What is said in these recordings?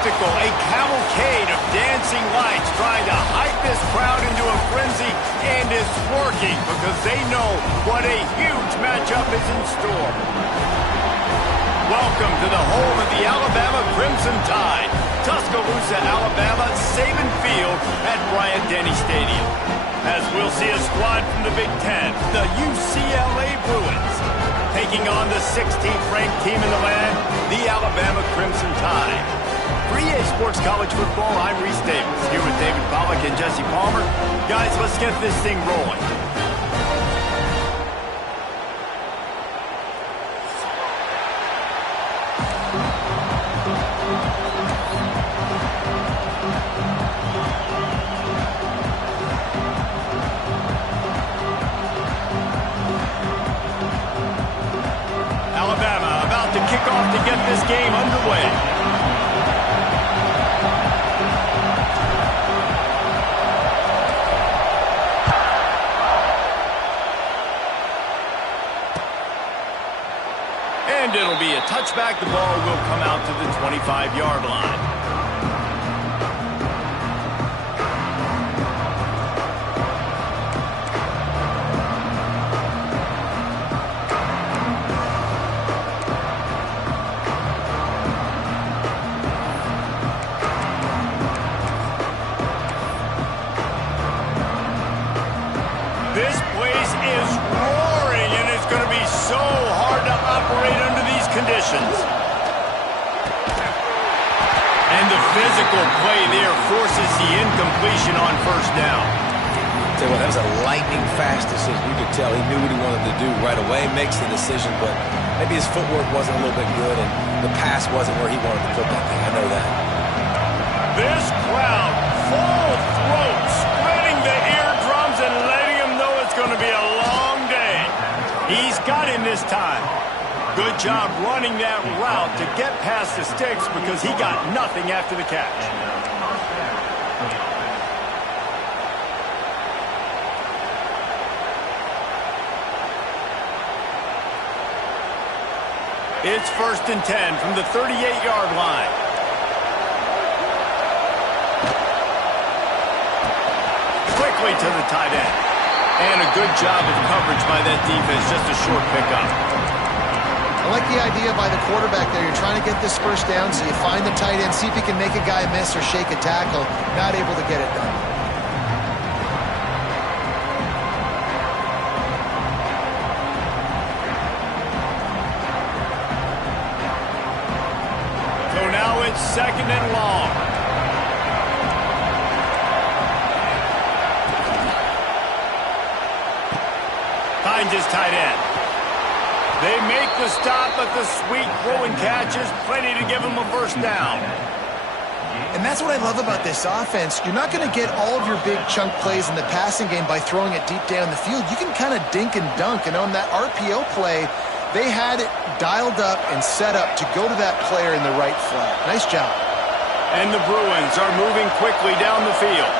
spectacle, a cavalcade of dancing lights trying to hype this crowd into a frenzy, and it's working because they know what a huge matchup is in store. Welcome to the home of the Alabama Crimson Tide, Tuscaloosa, Alabama, Saban Field at Bryant-Denny Stadium. As we'll see a squad from the Big Ten, the UCLA Bruins, taking on the 16th ranked team in the land, the Alabama Crimson Tide. For EA Sports College Football, I'm Reese Davis, here with David Pollack and Jesse Palmer. Guys, let's get this thing rolling. Alabama about to kick off to get this game underway. And it'll be a touchback. The ball will come out to the 25-yard line. This place is roaring, and it's going to be so hard to operate under these conditions. And the physical play there forces the incompletion on first down. Tell you what, that was a lightning-fast decision. You could tell he knew what he wanted to do right away, makes the decision, but maybe his footwork wasn't a little bit good, and the pass wasn't where he wanted to put that thing. I know that. This crowd, full throat, spreading the eardrums and letting him know it's going to be a long day. He's got him this time. Good job running that route to get past the sticks because he got nothing after the catch. It's 1st and 10 from the 38-yard line. Quickly to the tight end. And a good job of coverage by that defense, just a short pickup. I like the idea by the quarterback there. You're trying to get this first down, so you find the tight end, see if he can make a guy miss or shake a tackle. Not able to get it done. So now it's 2nd and long. Finds his tight end. They make the stop, but the sweet throw and catch is plenty to give him a first down. And that's what I love about this offense. You're not going to get all of your big chunk plays in the passing game by throwing it deep down the field. You can kind of dink and dunk. And on that RPO play, they had it dialed up and set up to go to that player in the right flat. Nice job. And the Bruins are moving quickly down the field.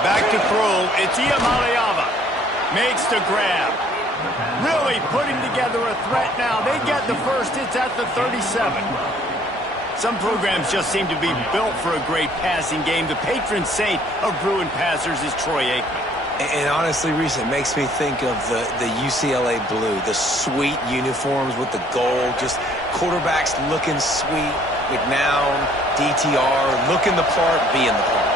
Back to throw. It's Iamaleava. Makes the grab. Really putting together a threat now. They get the first. It's at the 37. Some programs just seem to be built for a great passing game. The patron saint of Bruin passers is Troy Aikman. And honestly, Reese, it makes me think of the UCLA blue, the sweet uniforms with the gold, just quarterbacks looking sweet, McNown, DTR, looking the part, being the part.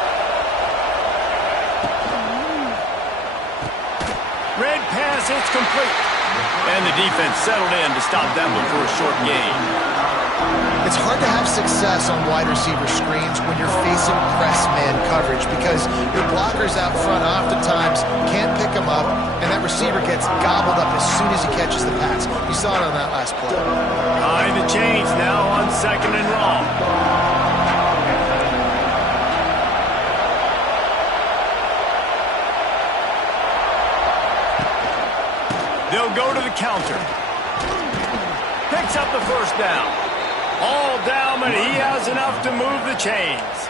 Red pass, it's complete. And the defense settled in to stop them before a short gain. It's hard to have success on wide receiver screens when you're facing press man coverage because your blockers out front oftentimes can't pick them up, and that receiver gets gobbled up as soon as he catches the pass. You saw it on that last play. Behind the chains now on 2nd and long. They'll go to the counter. Picks up the first down. All down, but he has enough to move the chains.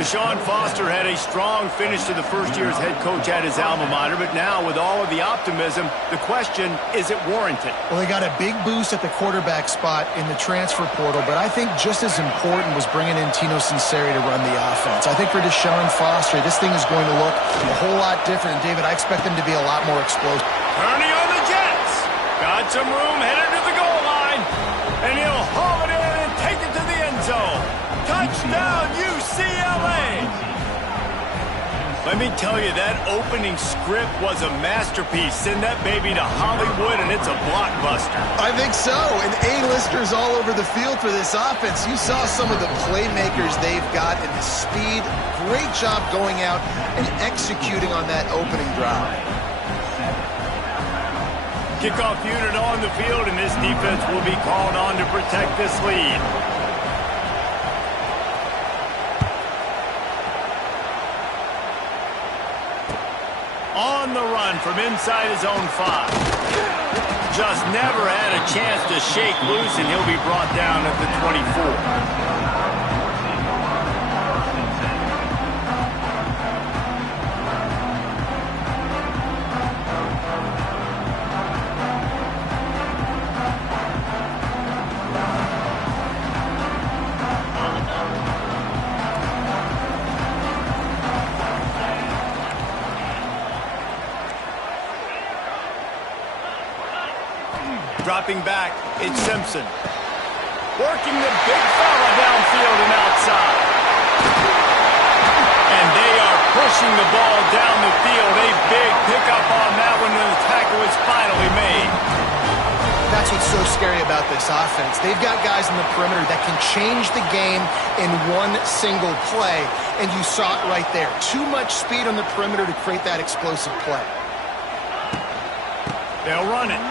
Deshaun Foster had a strong finish to the first year as head coach at his alma mater, but now with all of the optimism, the question, is it warranted? Well, they got a big boost at the quarterback spot in the transfer portal, but I think just as important was bringing in Tino Sinceri to run the offense. I think for Deshaun Foster, this thing is going to look a whole lot different. And David, I expect them to be a lot more explosive. Turning on the Jets. Got some room, headed to the goal line, and he'll haul it in and take it to the end zone. Touchdown, UCLA! Let me tell you, that opening script was a masterpiece. Send that baby to Hollywood, and it's a blockbuster. I think so, and A-listers all over the field for this offense. You saw some of the playmakers they've got and the speed. Great job going out and executing on that opening drive. Kickoff unit on the field, and this defense will be called on to protect this lead. On the run from inside his own 5. Just never had a chance to shake loose, and he'll be brought down at the 24. Dropping back, it's Simpson. Working the big fella downfield and outside. And they are pushing the ball down the field. A big pickup on that one, and the tackle is finally made. That's what's so scary about this offense. They've got guys in the perimeter that can change the game in one single play, and you saw it right there. Too much speed on the perimeter to create that explosive play. They'll run it.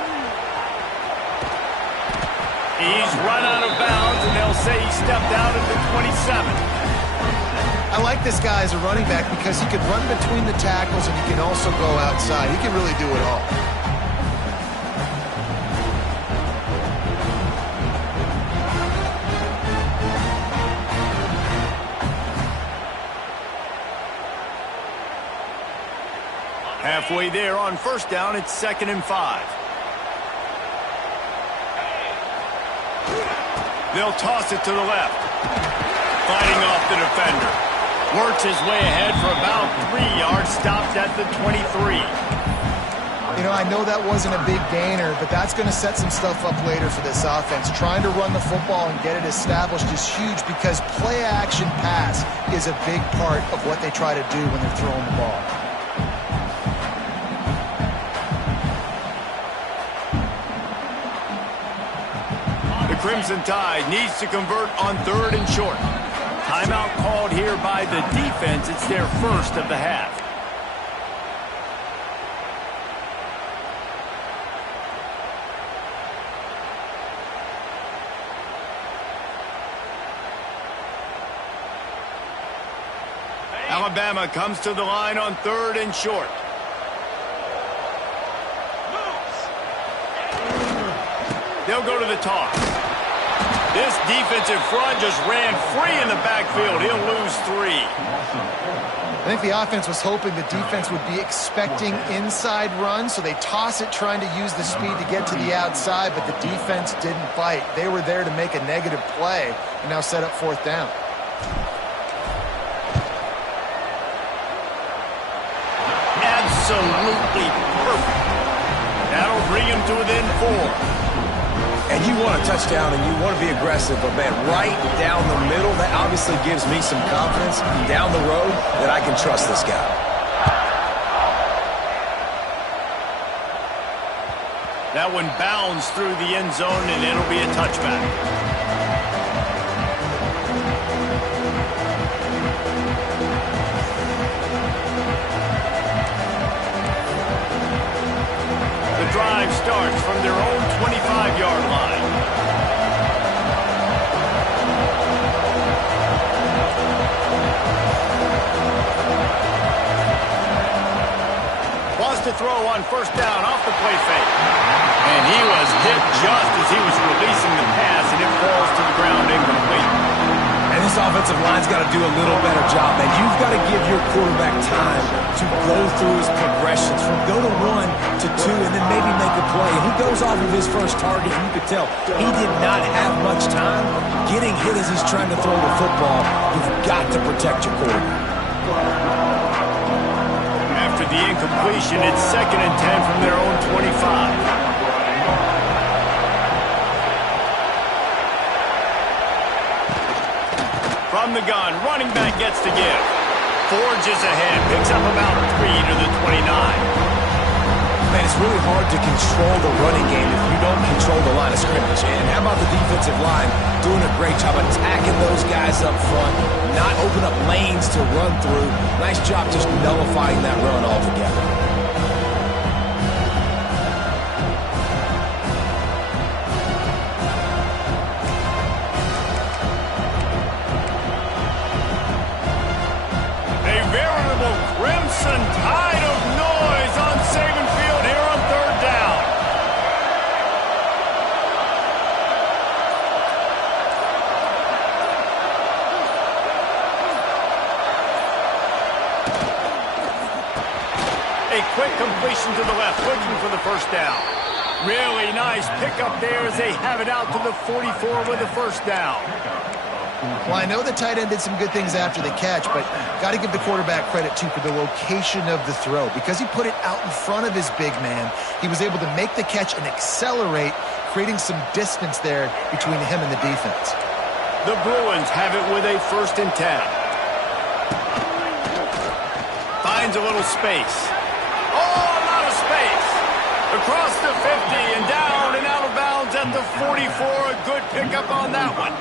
He's run out of bounds, and they'll say he stepped out at the 27. I like this guy as a running back because he can run between the tackles and he can also go outside. He can really do it all. Halfway there on first down, it's 2nd and 5. They'll toss it to the left. Fighting off the defender. Works his way ahead for about 3 yards. Stopped at the 23. You know, I know that wasn't a big gainer, but that's going to set some stuff up later for this offense. Trying to run the football and get it established is huge because play-action pass is a big part of what they try to do when they're throwing the ball. Crimson Tide needs to convert on 3rd and short. Timeout called here by the defense. It's their first of the half. Alabama comes to the line on 3rd and short. They'll go to the toss. This defensive front just ran free in the backfield. He'll lose 3. I think the offense was hoping the defense would be expecting inside runs, so they toss it trying to use the speed to get to the outside, but the defense didn't bite. They were there to make a negative play and now set up 4th down. Absolutely perfect. That'll bring him to within 4. And you want a touchdown and you want to be aggressive, but man, right down the middle, that obviously gives me some confidence down the road that I can trust this guy. That one bounds through the end zone, and it'll be a touchback. The drive starts from their own 25-yard line. Wants to throw on first down off the play fake. And he was hit just as he was releasing the pass, and it falls to the ground incomplete. And This offensive line's got to do a little better job, man. You've got to give your quarterback time to go through his progressions from go to 1 to 2 and then maybe make a play. And he goes off of his first target, and you could tell he did not have much time getting hit as he's trying to throw the football. You've got to protect your quarterback. After the incompletion, it's 2nd and 10 from their own 25. From the gun, running back gets to give. Forges ahead, picks up about 3 to the 29. Man, it's really hard to control the running game if you don't control the line of scrimmage. And how about the defensive line doing a great job attacking those guys up front, not open up lanes to run through. Nice job just nullifying that run altogether. Crimson tide of noise on Saban Field here on 3rd down. A quick completion to the left, looking for the 1st down. Really nice pickup there as they have it out to the 44 with the 1st down. Well, I know the tight end did some good things after the catch, but got to give the quarterback credit, too, for the location of the throw. Because he put it out in front of his big man, he was able to make the catch and accelerate, creating some distance there between him and the defense. The Bruins have it with a 1st and 10. Finds a little space. Oh, a lot of space. Across the 50 and down and out of bounds at the 44. A good pickup on that one.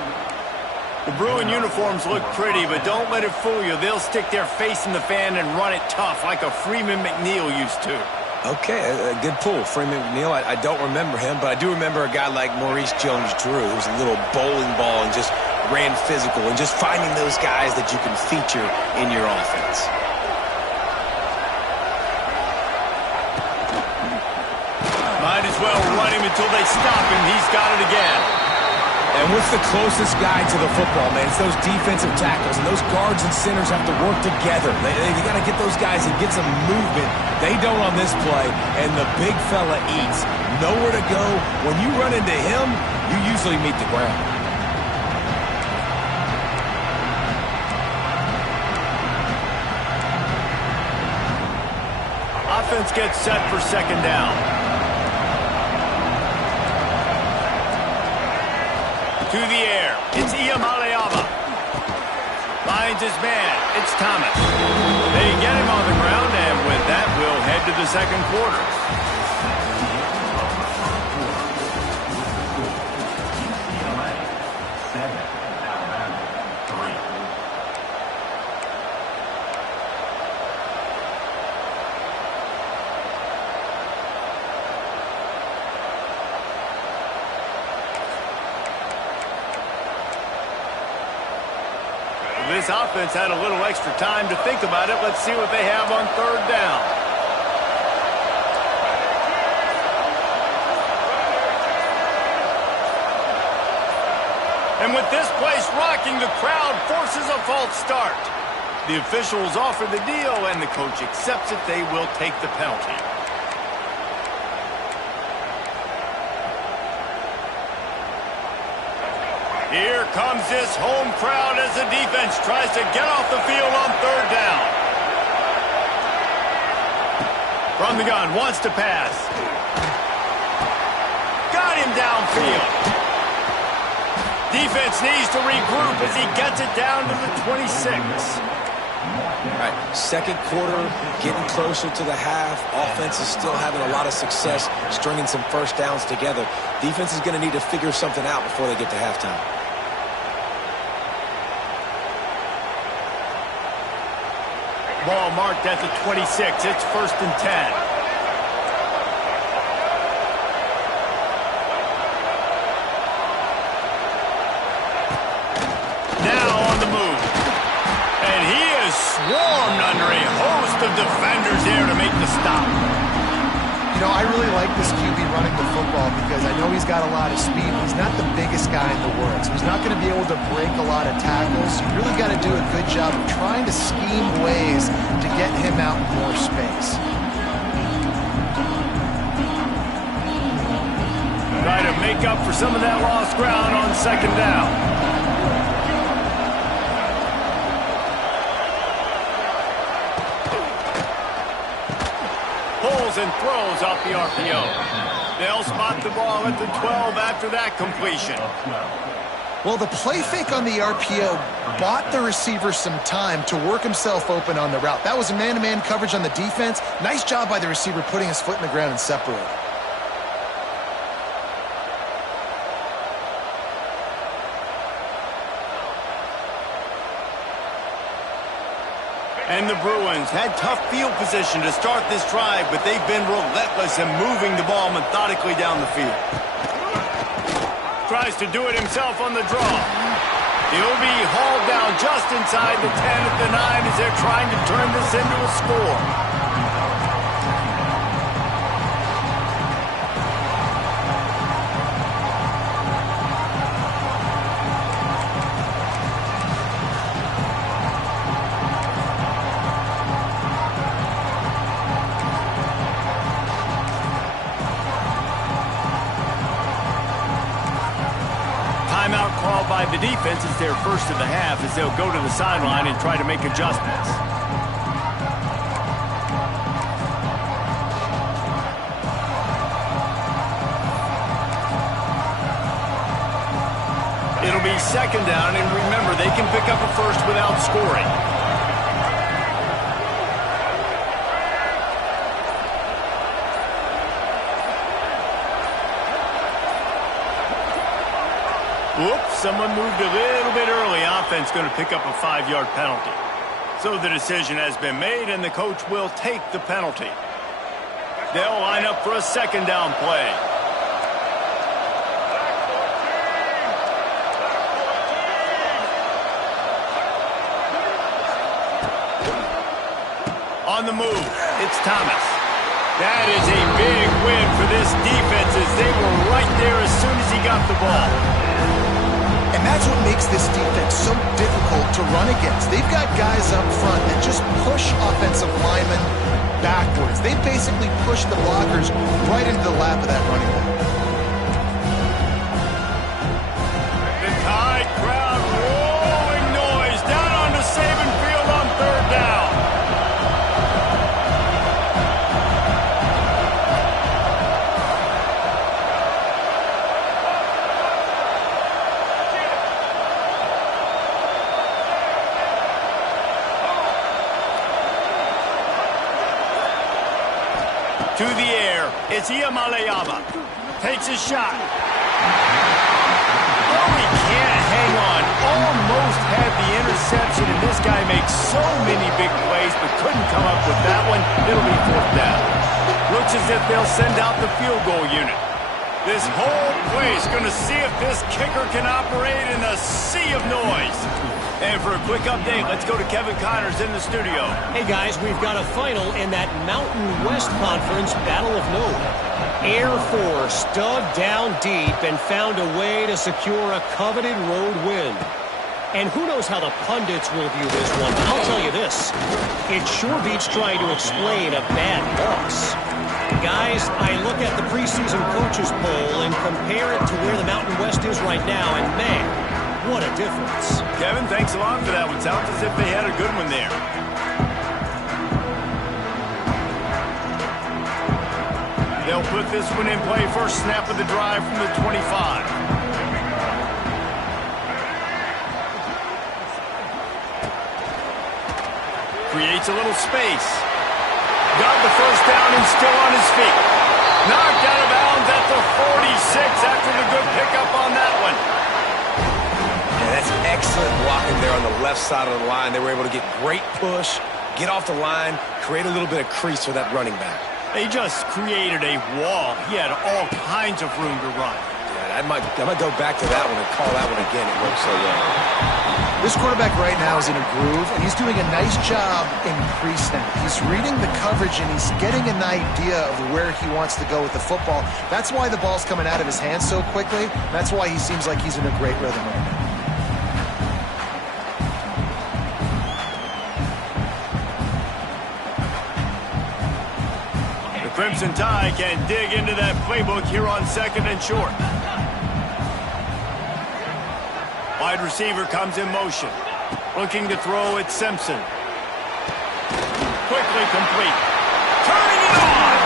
The Bruin uniforms look pretty, but don't let it fool you. They'll stick their face in the fan and run it tough like a Freeman McNeil used to. Okay, a good pull. Freeman McNeil, I don't remember him, but I do remember a guy like Maurice Jones-Drew, who's a little bowling ball and just ran physical, and just finding those guys that you can feature in your offense. Might as well run him until they stop him. He's got it again. And what's the closest guy to the football, man? It's those defensive tackles, and those guards and centers have to work together. They got to get those guys and get some movement. They don't on this play, and the big fella eats. Nowhere to go. When you run into him, you usually meet the ground. Offense gets set for 2nd down. To the air, it's Iamaleava. Finds his man, it's Thomas. They get him on the ground, and with that, we'll head to the 2nd quarter. This offense had a little extra time to think about it. Let's see what they have on 3rd down. And with this place rocking, the crowd forces a false start. The officials offer the deal, and the coach accepts it. They will take the penalty. Here comes this home crowd as the defense tries to get off the field on 3rd down. From the gun, wants to pass. Got him downfield. Defense needs to regroup as he gets it down to the 26. All right, 2nd quarter, getting closer to the half. Offense is still having a lot of success stringing some 1st downs together. Defense is going to need to figure something out before they get to halftime. Ball marked at the 26. It's 1st and 10. Now on the move. And he is swarmed under a host of defenders there to make the stop. You know, I really like this QB running the football because I know he's got a lot of speed. He's not the biggest guy in the world, so he's not going to be able to break a lot of tackles. You really got to do a good job of trying to scheme ways to get him out in more space. Try to make up for some of that lost ground on second down. Pulls and throws off the RPO. They'll spot the ball at the 12 after that completion. Well, the play fake on the RPO bought the receiver some time to work himself open on the route. That was a man-to-man coverage on the defense. Nice job by the receiver putting his foot in the ground and separating. And the Bruins had tough field position to start this drive, but they've been relentless in moving the ball methodically down the field. Tries to do it himself on the draw. He'll be hauled down just inside the 10 at the 9 as they're trying to turn this into a score. Timeout called by the defense is their first of the half as they'll go to the sideline and try to make adjustments. It'll be second down, and remember, they can pick up a first without scoring. Whoops, someone moved a little bit early. Offense going to pick up a 5-yard penalty. So the decision has been made, and the coach will take the penalty. They'll line up for a second down play. On the move, it's Thomas. That is a big win for this defense as they were right there as soon as he got the ball. And that's what makes this defense so difficult to run against. They've got guys up front that just push offensive linemen backwards. They basically push the blockers right into the lap of that running back. The Tide crowd rolling noise down onto Saban Field on third down. To the air, it's Iamaleava. Takes a shot. Oh, he can't hang on. Almost had the interception, and this guy makes so many big plays, but couldn't come up with that one. It'll be fourth down. Looks as if they'll send out the field goal unit. This whole place going to see if this kicker can operate in a sea of noise. And for a quick update, let's go to Kevin Connors in the studio. Hey guys, we've got a final in that Mountain West Conference Battle of Node. Air Force dug down deep and found a way to secure a coveted road win. And who knows how the pundits will view this one, but I'll tell you this. It sure beats trying to explain a bad loss. Guys, I look at the preseason coaches poll and compare it to where the Mountain West is right now, and man, what a difference. Kevin, thanks a lot for that one. Sounds as if they had a good one there. They'll put this one in play. First snap of the drive from the 25. Creates a little space. Got the first down and still on his feet. Knocked out of bounds at the 46 after the good pickup on that one. That's excellent blocking there on the left side of the line. They were able to get great push, get off the line, create a little bit of crease for that running back. They just created a wall. He had all kinds of room to run. Yeah, I might go back to that one and call that one again. It worked so well. This quarterback right now is in a groove, and he's doing a nice job in pre-snap. He's reading the coverage, and he's getting an idea of where he wants to go with the football. That's why the ball's coming out of his hands so quickly. That's why he seems like he's in a great rhythm right now. The Crimson Tide can dig into that playbook here on 2nd and short. Wide receiver comes in motion. Looking to throw at Simpson. Quickly complete. Turning it on!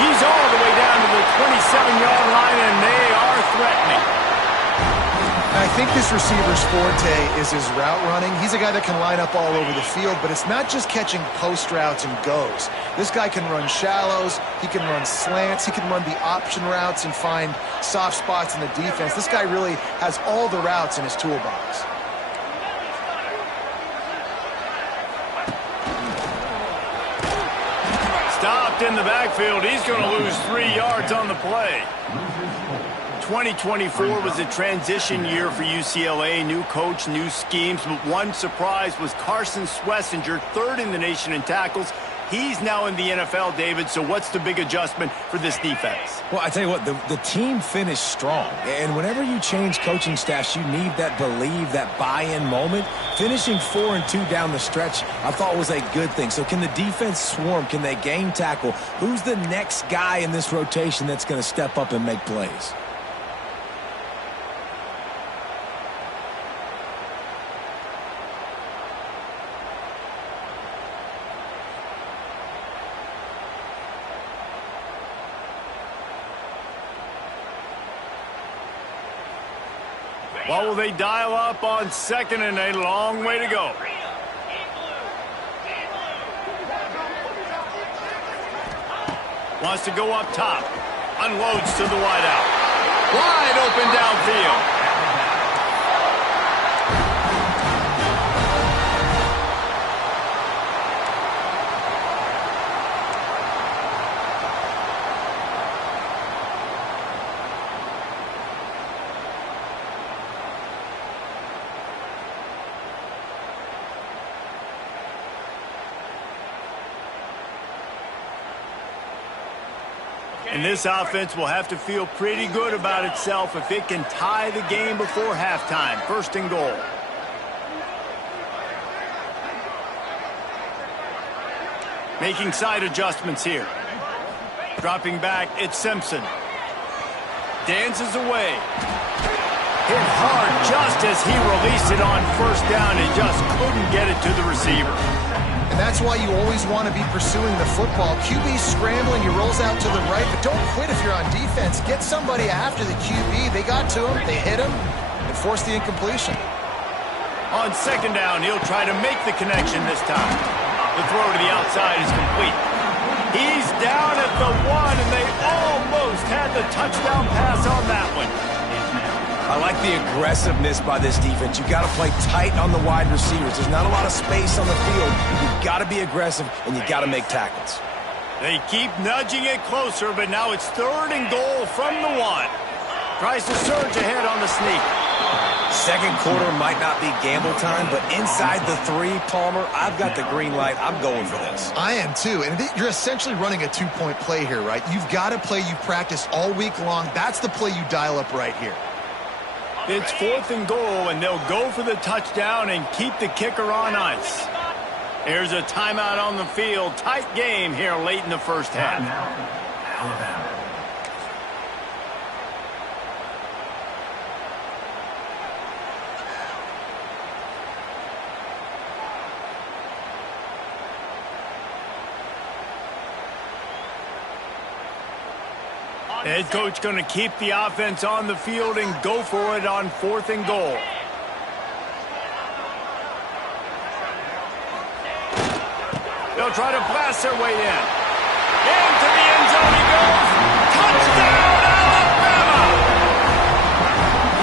He's all the way down to the 27-yard line, and they are threatening. I think this receiver's forte is his route running. He's a guy that can line up all over the field, but it's not just catching post routes and goes. This guy can run shallows, he can run slants, he can run the option routes and find soft spots in the defense. This guy really has all the routes in his toolbox. Stopped in the backfield. He's going to lose 3 yards on the play. 2024 was a transition year for UCLA. New coach, new schemes, but one surprise was Carson Schlesinger, 3rd in the nation in tackles. He's now in the NFL, David, so what's the big adjustment for this defense? Well, I tell you what, the team finished strong. And whenever you change coaching staffs, you need that believe, that buy-in moment. Finishing 4-2 down the stretch, I thought was a good thing. So can the defense swarm? Can they gain tackle? Who's the next guy in this rotation that's going to step up and make plays? What will they dial up on 2nd and a long way to go? Wants to go up top. Unloads to the wideout. Wide open downfield. And this offense will have to feel pretty good about itself if it can tie the game before halftime. 1st and goal. Making side adjustments here. Dropping back, it's Simpson. Dances away. Hit hard just as he released it on 1st down and just couldn't get it to the receiver. And that's why you always want to be pursuing the football. QB's scrambling, he rolls out to the right, but don't quit if you're on defense. Get somebody after the QB. They got to him, they hit him, and forced the incompletion. On 2nd down, he'll try to make the connection this time. The throw to the outside is complete. He's down at the 1, and they almost had the touchdown pass on that one. I like the aggressiveness by this defense. You've got to play tight on the wide receivers. There's not a lot of space on the field. You've got to be aggressive, and you've got to make tackles. They keep nudging it closer, but now it's 3rd and goal from the 1. Tries to surge ahead on the sneak. 2nd quarter might not be gamble time, but inside the 3, Palmer, I've got the green light. I'm going for this. I am too, and you're essentially running a 2-point play here, right? You've got a play you've practiced all week long. That's the play you dial up right here. It's 4th and goal, and they'll go for the touchdown and keep the kicker on ice. There's a timeout on the field. Tight game here late in the 1st half. Alabama. Head coach going to keep the offense on the field and go for it on 4th and goal. They'll try to blast their way in. Into the end zone he goes. Touchdown, Alabama!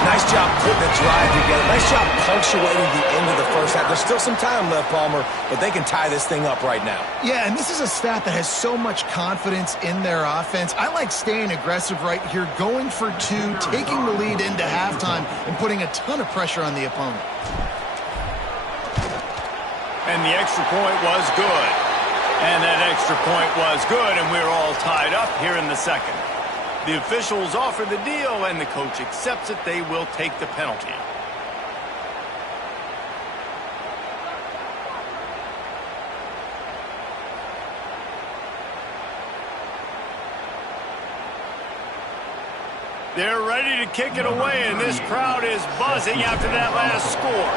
Nice job putting the drive together. Nice job punctuating the end of the 1st half. There's still some time left, Palmer, but they can tie this thing up right now. Yeah, and this is a staff that has so much confidence in their offense. I like staying aggressive right here, going for 2, taking the lead into halftime, and putting a ton of pressure on the opponent. And the extra point was good. And that extra point was good, and we're all tied up here in the second. The officials offer the deal, and the coach accepts it. They will take the penalty. They're ready to kick it away, and this crowd is buzzing after that last score.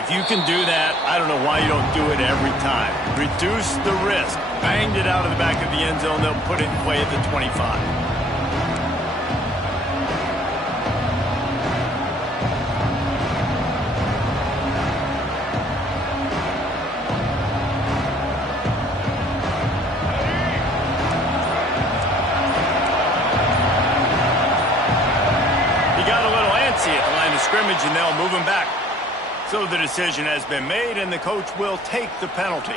If you can do that, I don't know why you don't do it every time. Reduce the risk. Banged it out of the back of the end zone. They'll put it in play at the 25. Scrimmage, and they'll move him back. So the decision has been made, and the coach will take the penalty.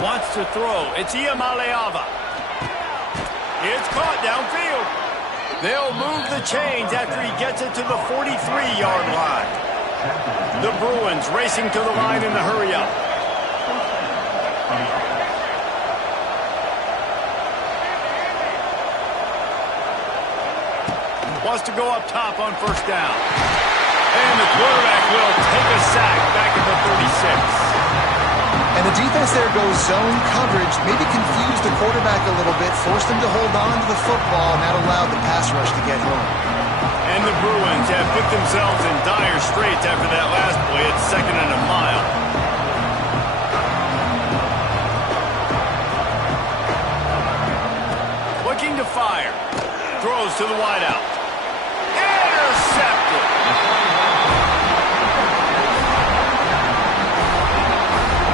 Wants to throw. It's Iamaleava. It's caught downfield. They'll move the chains after he gets it to the 43-yard line. The Bruins racing to the line in the hurry-up. Wants to go up top on first down. And the quarterback will take a sack back at the 36. And the defense there goes zone coverage, maybe confused the quarterback a little bit, forced him to hold on to the football, and that allowed the pass rush to get home. And the Bruins have put themselves in dire straits after that last play at 2nd and a mile. Looking to fire. Throws to the wideout. Intercepted.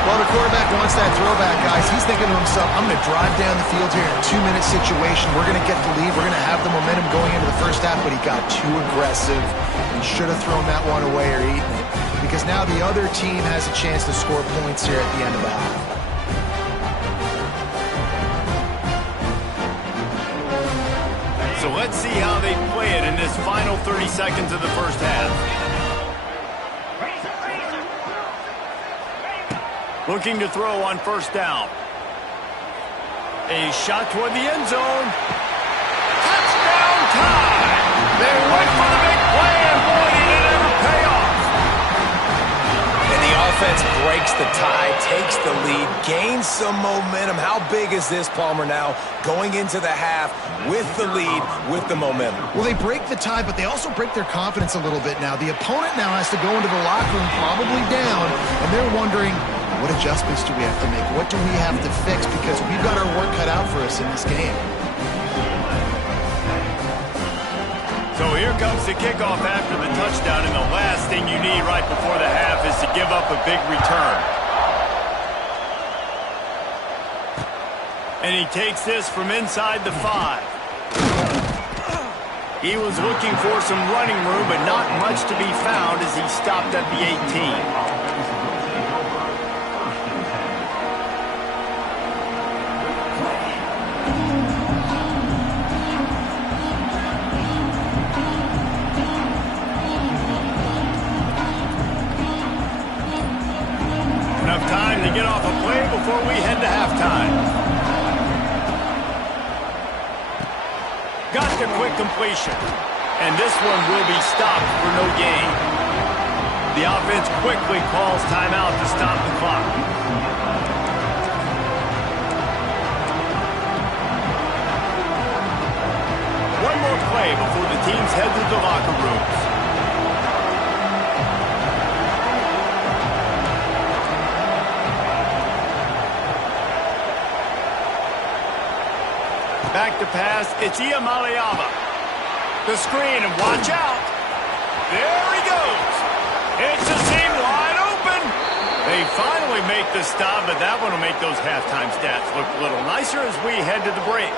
Well, the quarterback wants that throwback, guys. He's thinking to himself, I'm going to drive down the field here in a 2-minute situation. We're going to get the lead. We're going to have the momentum going into the first half, but he got too aggressive. He should have thrown that one away or eaten it, because now the other team has a chance to score points here at the end of the half. So let's see how they play it in this final 30 seconds of the first half. Looking to throw on first down. A shot toward the end zone. Touchdown time! They went for the big play, and boy, did it ever pay off. And the offense breaks the tie, takes the lead, gains some momentum. How big is this, Palmer, now going into the half with the lead, with the momentum? Well, they break the tie, but they also break their confidence a little bit now. The opponent now has to go into the locker room probably down, and they're wondering, what adjustments do we have to make? What do we have to fix? Because we've got our work cut out for us in this game. So here comes the kickoff after the touchdown, and the last thing you need right before the half is to give up a big return. And he takes this from inside the 5. He was looking for some running room, but not much to be found as he stopped at the 18. Time to get off a play before we head to halftime. Got the quick completion. And this one will be stopped for no gain. The offense quickly calls timeout to stop the clock. One more play before the teams head to the locker rooms. Back to pass, it's Iamaleava. The screen, and watch out. There he goes. It's a seam wide open. They finally make the stop, but that one will make those halftime stats look a little nicer as we head to the break.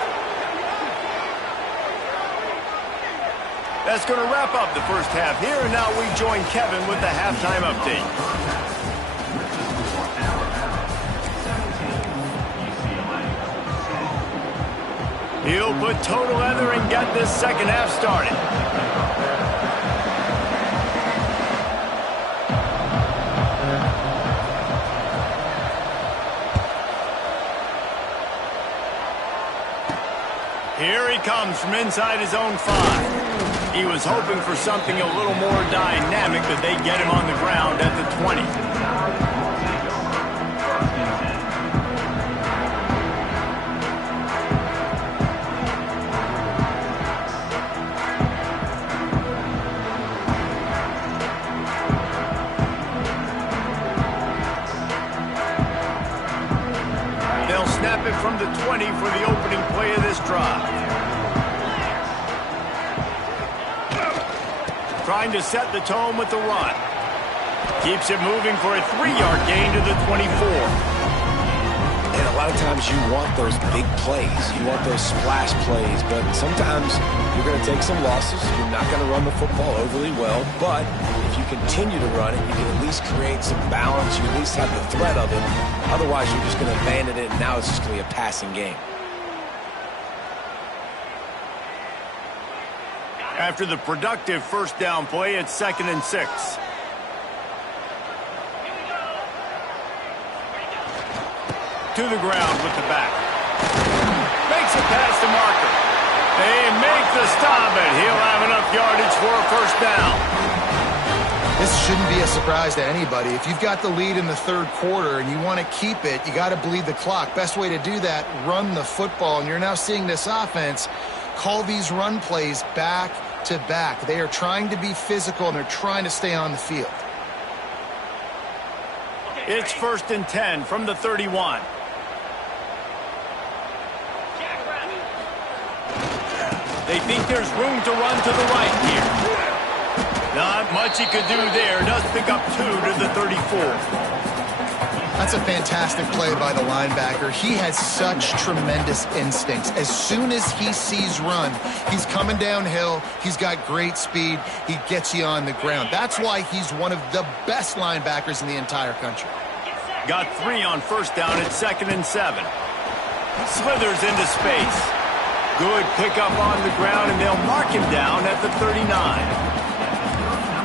That's going to wrap up the first half here, and now we join Kevin with the halftime update. He'll put total leather and get this second half started. Here he comes from inside his own 5. He was hoping for something a little more dynamic, but they get him on the ground at the 20. They'll snap it from the 20 for the opening play of this drive. Trying to set the tone with the run. Keeps it moving for a 3-yard gain to the 24. And a lot of times you want those big plays. You want those splash plays. But sometimes you're going to take some losses. You're not going to run the football overly well. But if you continue to run it, you can at least create some balance. You at least have the threat of it. Otherwise, you're just going to abandon it, and now it's just going to be a passing game. After the productive first down play, it's 2nd and 6. To the ground with the back. Makes it past the marker. They make the stop, and he'll have enough yardage for a first down. This shouldn't be a surprise to anybody. If you've got the lead in the third quarter and you want to keep it, you got to bleed the clock. Best way to do that, run the football. And you're now seeing this offense call these run plays back to back. They are trying to be physical, and they're trying to stay on the field. It's 1st and 10 from the 31. They think there's room to run to the right here. Not much he could do there. Does pick up 2 to the 34. That's a fantastic play by the linebacker. He has such tremendous instincts. As soon as he sees run, he's coming downhill. He's got great speed. He gets you on the ground. That's why he's one of the best linebackers in the entire country. Got 3 on first down at 2nd and 7. Slithers into space. Good pickup on the ground, and they'll mark him down at the 39.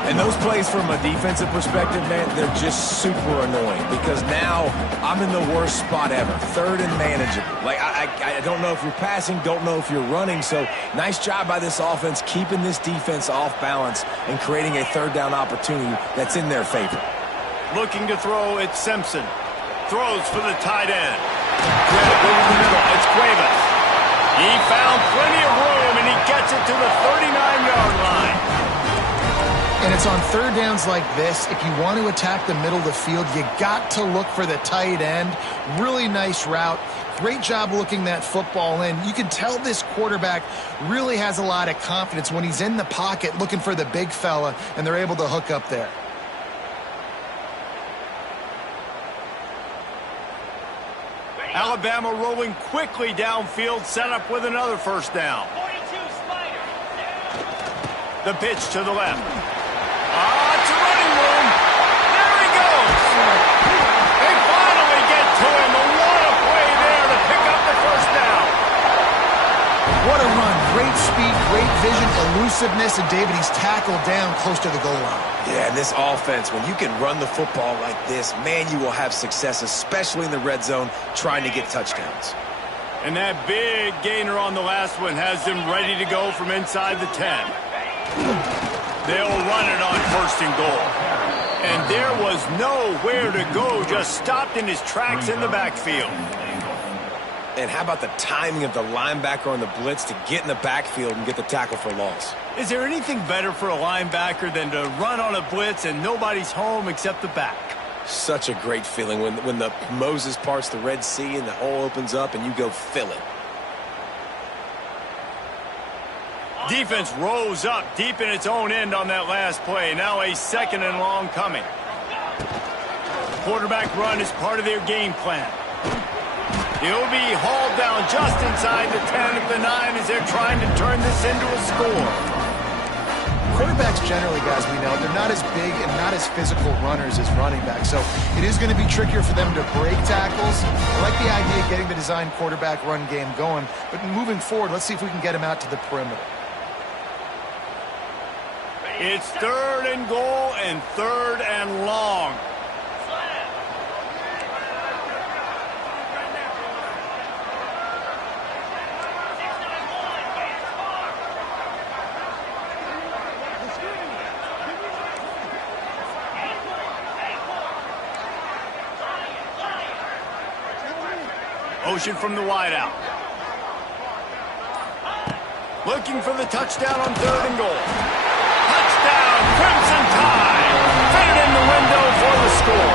And those plays from a defensive perspective, man, they're just super annoying because now I'm in the worst spot ever. 3rd and manageable. Like, I don't know if you're passing, don't know if you're running. So nice job by this offense keeping this defense off balance and creating a 3rd down opportunity that's in their favor. Looking to throw, it's Simpson. Throws for the tight end. Grab over the middle, it's Cuevas. He found plenty of room, and he gets it to the 39-yard line. And it's on 3rd downs like this. If you want to attack the middle of the field, you got to look for the tight end. Really nice route. Great job looking that football in. You can tell this quarterback really has a lot of confidence when he's in the pocket looking for the big fella, and they're able to hook up there. Alabama rolling quickly downfield, set up with another first down. The pitch to the left. It's a running room. There he goes. They finally get to him. And what a play there to pick up the first down. What a run. Great speed, great vision, elusiveness, and David, he's tackled down close to the goal line. Yeah, and this offense, when you can run the football like this, man, you will have success, especially in the red zone, trying to get touchdowns. And that big gainer on the last one has them ready to go from inside the 10. They'll run it on 1st and goal. And there was nowhere to go, just stopped in his tracks in the backfield. And how about the timing of the linebacker on the blitz to get in the backfield and get the tackle for loss? Is there anything better for a linebacker than to run on a blitz and nobody's home except the back? Such a great feeling when the Moses parts the Red Sea and the hole opens up and you go fill it. Defense rose up deep in its own end on that last play. Now a 2nd and long coming. Quarterback run is part of their game plan. He'll be hauled down just inside the 10 at the 9 as they're trying to turn this into a score. quarterbacks generally, guys, we know, they're not as big and not as physical runners as running backs. So it is going to be trickier for them to break tackles. I like the idea of getting the design quarterback run game going. But moving forward, let's see if we can get him out to the perimeter. It's 3rd and goal and 3rd and long. Motion from the wideout. Looking for the touchdown on 3rd and goal. Touchdown, Crimson Tide! Fitted in the window for the score.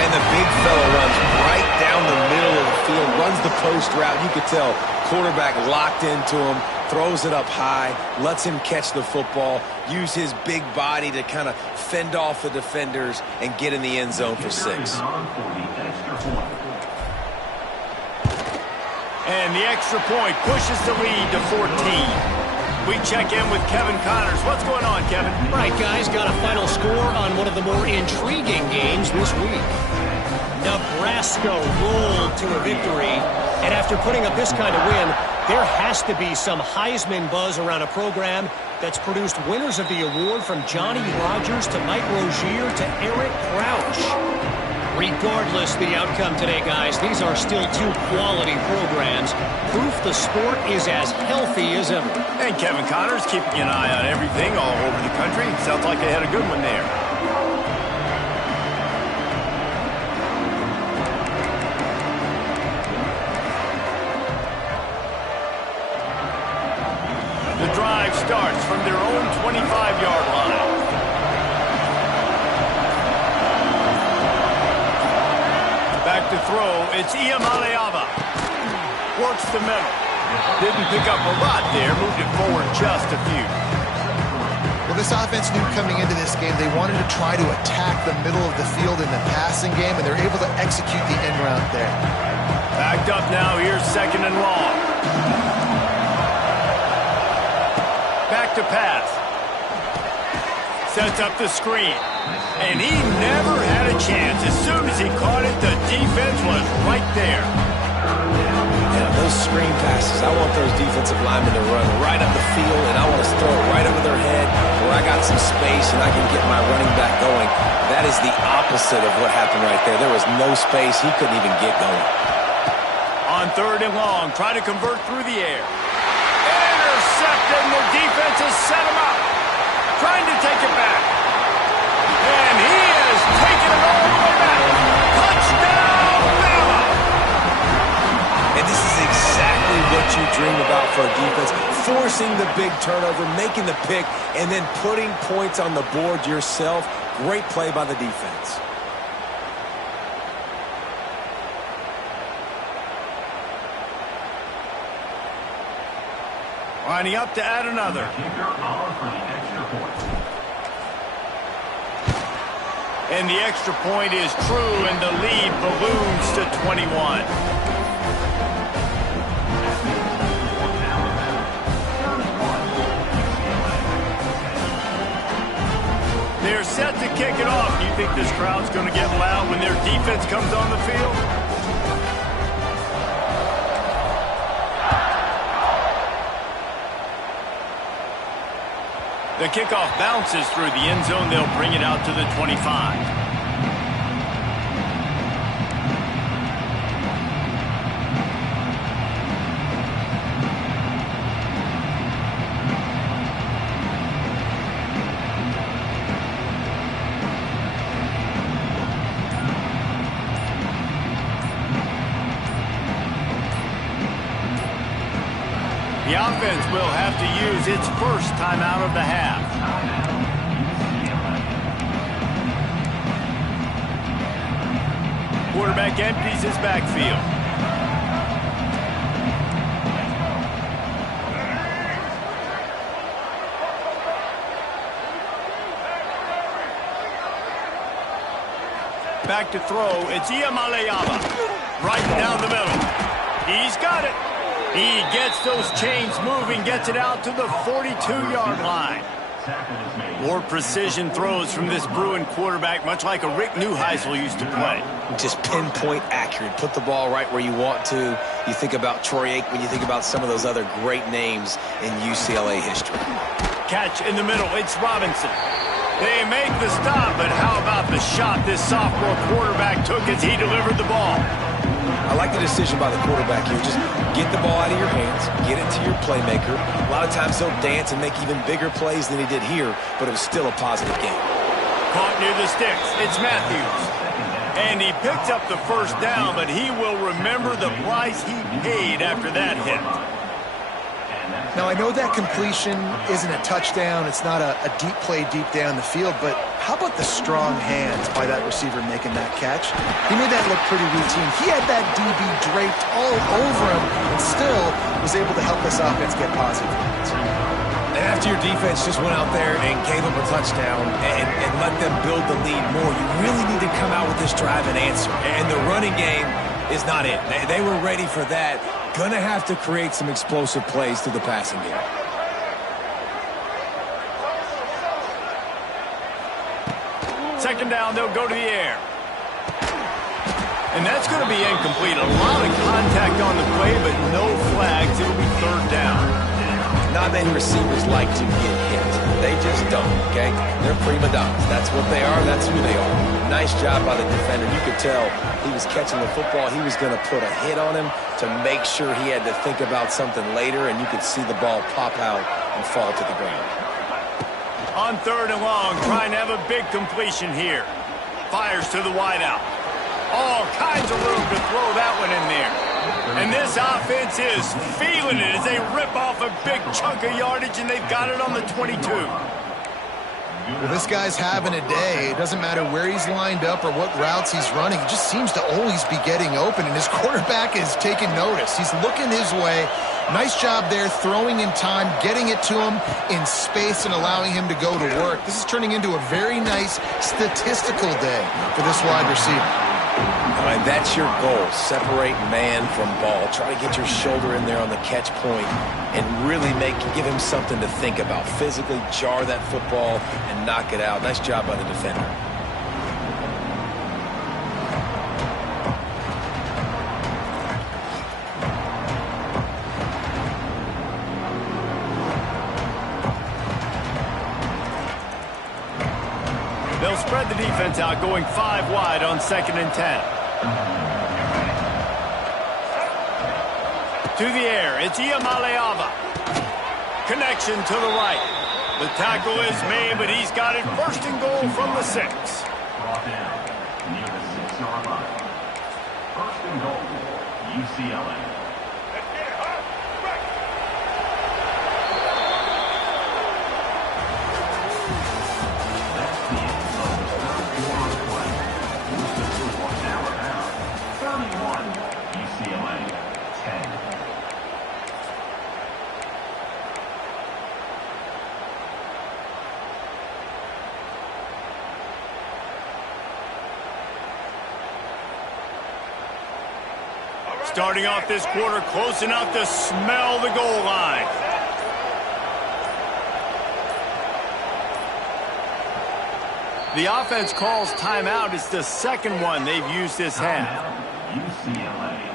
And the big fella runs right down the middle of the field, runs the post route. You could tell quarterback locked into him, throws it up high, lets him catch the football, use his big body to kind of fend off the defenders and get in the end zone for 6. And the extra point pushes the lead to 14. We check in with Kevin Connors. What's going on, Kevin? Right, guys, got a final score on one of the more intriguing games this week. Nebraska rolled to a victory, and after putting up this kind of win, there has to be some Heisman buzz around a program that's produced winners of the award from Johnny Rodgers to Mike Rozier to Eric Crouch. Regardless the outcome today, guys, these are still 2 quality programs. Proof the sport is as healthy as ever. And Kevin Connors keeping an eye on everything all over the country. Sounds like they had a good one there. The drive starts from their own 25-yard line. Back to throw, it's Iamaleava. Works the middle. Didn't pick up a lot there, moved it forward just a few. Well, this offense knew coming into this game they wanted to try to attack the middle of the field in the passing game, and they're able to execute the end route there. Backed up now, here's 2nd and long. Back to pass. Sets up the screen. And he never had a chance. As soon as he caught it, the defense was right there. Yeah, those screen passes, I want those defensive linemen to run right up the field, and I want to throw it right over their head where I got some space and I can get my running back going. That is the opposite of what happened right there. There was no space. He couldn't even get going. On 3rd and long, try to convert through the air. Intercepted, and the defense has set him up. Trying to take it back. And he is taking it all the way back. Touchdown, Bama! And this is exactly what you dream about for a defense. Forcing the big turnover, making the pick, and then putting points on the board yourself. Great play by the defense. Lining up to add another. And the extra point is true, and the lead balloons to 21. They're set to kick it off. Do you think this crowd's going to get loud when their defense comes on the field? The kickoff bounces through the end zone. They'll bring it out to the 25. The offense will have to use its first timeout of the half. Quarterback empties his backfield. Back to throw, it's Iamaleava. Right down the middle. He's got it. He gets those chains moving, gets it out to the 42-yard line. More precision throws from this Bruin quarterback, much like a Rick Neuheisel used to play. Just pinpoint accurate. Put the ball right where you want to. You think about Troy Aikman, you think about some of those other great names in UCLA history. Catch in the middle. It's Robinson. They make the stop, but how about the shot this sophomore quarterback took as he delivered the ball? I like the decision by the quarterback here. Just get the ball out of your hands, get it to your playmaker. A lot of times he'll dance and make even bigger plays than he did here, but it was still a positive game. Caught near the sticks. It's Matthews. And he picked up the first down, but he will remember the price he paid after that hit. Now, I know that completion isn't a touchdown. It's not a deep play deep down the field, but how about the strong hands by that receiver making that catch? He made that look pretty routine. He had that DB draped all over him and still was able to help this offense get positive points. And after your defense just went out there and gave them a touchdown and let them build the lead more, you really need to come out with this drive and answer. And the running game is not it. They were ready for that. Gonna have to create some explosive plays through the passing game. Second down, they'll go to the air. And that's going to be incomplete. A lot of contact on the play, but no flags. It'll be third down. Not many receivers like to get hit. They just don't, okay? They're prima donnas. That's what they are. That's who they are. Nice job by the defender. You could tell he was catching the football. He was going to put a hit on him to make sure he had to think about something later, and you could see the ball pop out and fall to the ground. On third and long, trying to have a big completion here. Fires to the wideout. All kinds of room to throw that one in there. And this offense is feeling it as they rip off a big chunk of yardage, and they've got it on the 22. Well, this guy's having a day. It doesn't matter where he's lined up or what routes he's running. He just seems to always be getting open, and his quarterback is taking notice. He's looking his way. Nice job there, throwing in time, getting it to him in space and allowing him to go to work. This is turning into a very nice statistical day for this wide receiver. All right, that's your goal. Separate man from ball. Try to get your shoulder in there on the catch point and really give him something to think about. Physically jar that football and knock it out. Nice job by the defender. They'll spread the defense out, going 5 wide on 2nd and 10. To the air, it's Iamaleava. Connection to the right. The tackle is made, but he's got it first and goal from the 6. Brought down near the 6-yard line. First and goal, UCLA. Starting off this quarter close enough to smell the goal line. The offense calls timeout. It's the second one they've used this half. UCLA.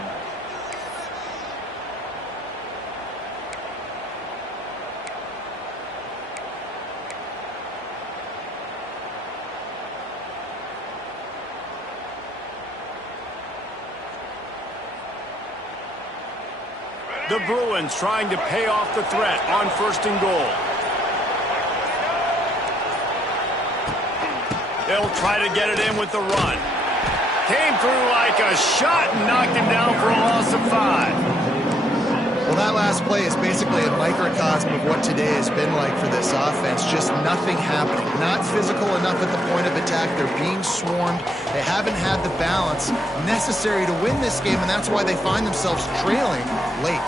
The Bruins trying to pay off the threat on 1st and goal. They'll try to get it in with the run. Came through like a shot and knocked him down for a loss of 5. Well, that last play is basically a microcosm of what today has been like for this offense. Just nothing happening. Not physical enough at the point of attack. They're being swarmed. They haven't had the balance necessary to win this game, and that's why they find themselves trailing late.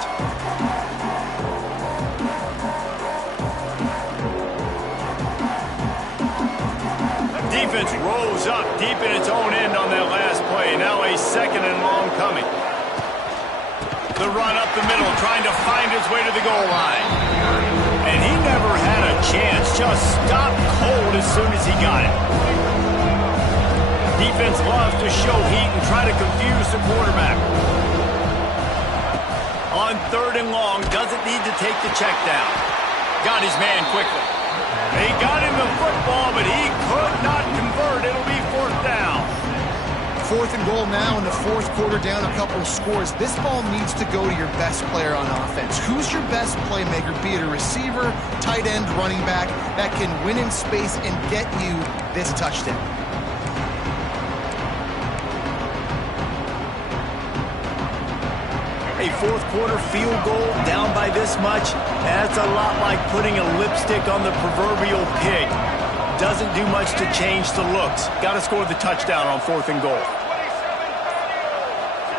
Defense rose up deep in its own end on that last play. Now a 2nd and long coming. The run up the middle, trying to find his way to the goal line. And he never had a chance, just stopped cold as soon as he got it. Defense loves to show heat and try to confuse the quarterback. On 3rd and long, doesn't need to take the check down. Got his man quickly. They got him the football, but he could not convert. It'll be 4th down. 4th and goal now in the 4th quarter, down a couple of scores. This ball needs to go to your best player on offense. Who's your best playmaker, be it a receiver, tight end, running back, that can win in space and get you this touchdown? A 4th quarter field goal down by this much, that's a lot like putting a lipstick on the proverbial pig. Doesn't do much to change the looks. Got to score the touchdown on 4th and goal.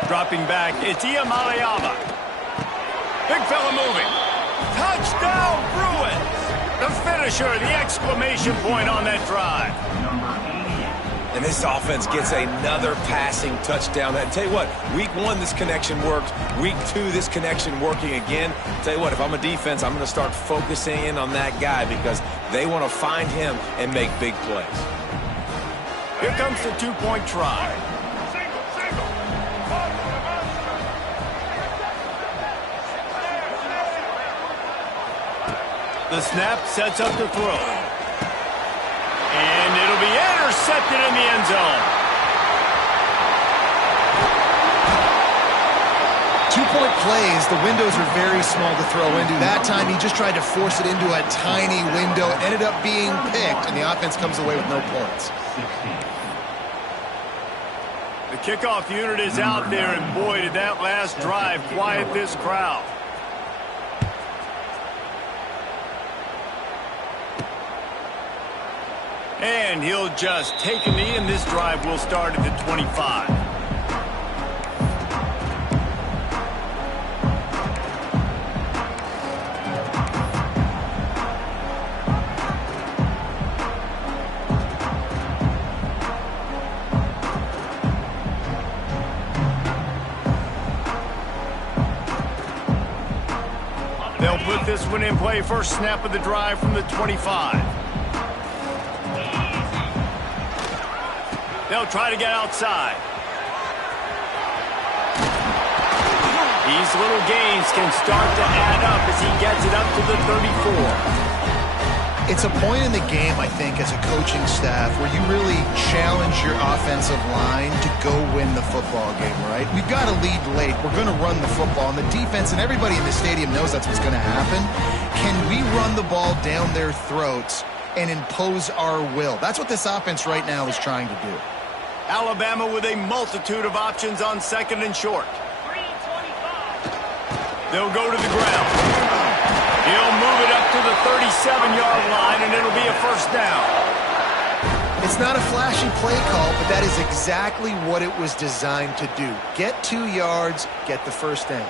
Dropping back, it's Iamaleava. Big fella moving. Touchdown, Bruins! The finisher, the exclamation point on that drive. And this offense gets another passing touchdown. I tell you what, week 1, this connection worked. Week 2, this connection working again. Tell you what, if I'm a defense, I'm going to start focusing in on that guy because they want to find him and make big plays. Here comes the 2-point try. The snap sets up the throw. And it'll be intercepted in the end zone. 2-point plays, the windows are very small to throw into. That time he just tried to force it into a tiny window, ended up being picked, and the offense comes away with no points. The kickoff unit is out there, and boy, did that last drive quiet this crowd. And he'll just take a knee, and this drive will start at the 25. They'll put this one in play. First snap of the drive from the 25. They'll try to get outside. These little gains can start to add up as he gets it up to the 34. It's a point in the game, I think, as a coaching staff where you really challenge your offensive line to go win the football game, right? We've got to lead late. We're going to run the football, and the defense and everybody in the stadium knows that's what's going to happen. Can we run the ball down their throats and impose our will? That's what this offense right now is trying to do. Alabama with a multitude of options on 2nd and short. They'll go to the ground. He'll move it up to the 37-yard line, and it'll be a 1st down. It's not a flashy play call, but that is exactly what it was designed to do. Get 2 yards, get the 1st down.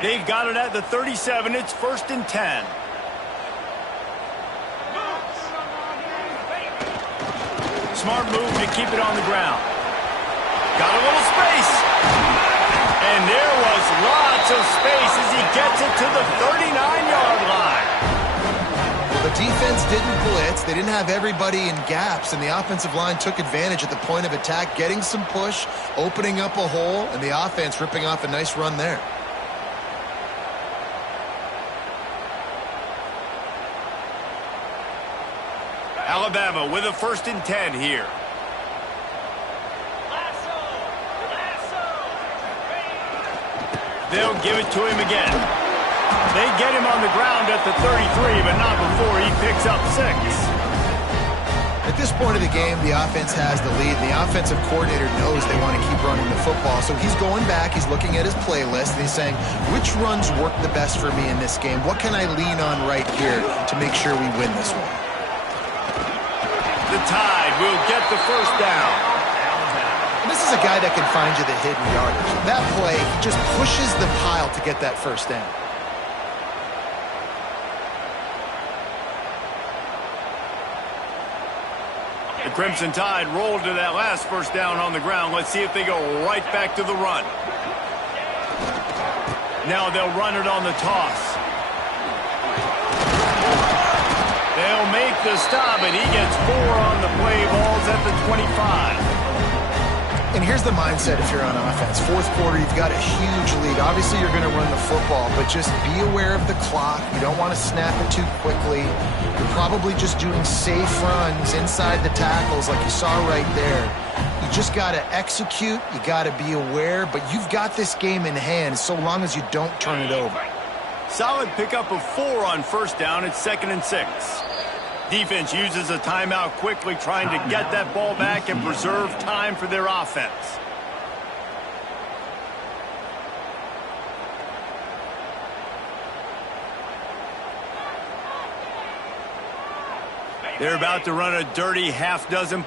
They've got it at the 37. It's 1st and 10. Smart move to keep it on the ground. Got a little space. And there was lots of space as he gets it to the 39-yard line. Well, the defense didn't blitz. They didn't have everybody in gaps, and the offensive line took advantage at the point of attack, getting some push, opening up a hole, and the offense ripping off a nice run there. Alabama with a 1st and 10 here. They'll give it to him again. They get him on the ground at the 33, but not before he picks up 6. At this point of the game, the offense has the lead. The offensive coordinator knows they want to keep running the football, so he's going back, he's looking at his playlist, and he's saying, which runs work the best for me in this game? What can I lean on right here to make sure we win this one? The Tide will get the 1st down. And this is a guy that can find you the hidden yardage. That play, he just pushes the pile to get that first down. The Crimson Tide rolled to that last first down on the ground. Let's see if they go right back to the run. Now they'll run it on the toss. They'll make the stop, and he gets 4 on the play. Ball's at the 25. And here's the mindset if you're on offense. Fourth quarter, you've got a huge lead. Obviously, you're going to run the football, but just be aware of the clock. You don't want to snap it too quickly. You're probably just doing safe runs inside the tackles like you saw right there. You just got to execute. You got to be aware, but you've got this game in hand so long as you don't turn it over. Solid pickup of 4 on first down. It's 2nd and 6. Defense uses a timeout quickly, trying to get that ball back and preserve time for their offense. They're about to run a dirty half dozen